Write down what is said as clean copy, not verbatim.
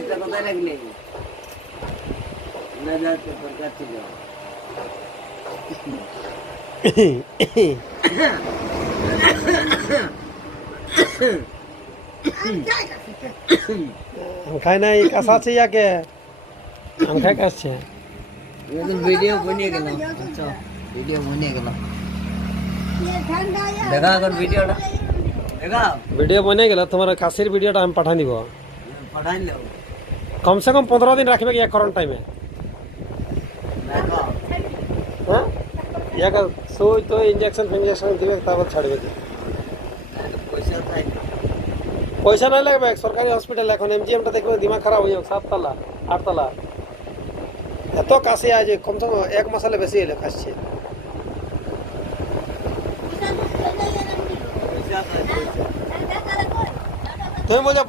কাজটা কোথায় রাখলে? না যাচ্ছে তোর কাজ ছিল। খাই নাই কাঁচা আছে ইয়াকে খাই কাশছে ভিডিও বনিয়ে গেল। আচ্ছা ভিডিও বনিয়ে গেল। দেখা এখন ভিডিওটা দেখা ভিডিও বনে গেল তোমার কাশির ভিডিওটা আমি পাঠাই দিব পাঠাই লো কমসে কম 15 দিন রাখবে ইয়া করন টাইমে দেখো হ্যাঁ ইয়াকে সুই তো ইঞ্জেকশন দিবে তারপর ছাড়বে পয়সা চাই পয়সা নাই লাগবে সরকারি হসপিটাল এখন এমজিএমটা দেখবে দিমাগ খারাপ হয়ে যাবে 7 তলা 8 তলা এত কাশি আছে কমসে কম 1 মাস হলে বেশি হলে কাশছে পয়সা চাই তুমি বলছো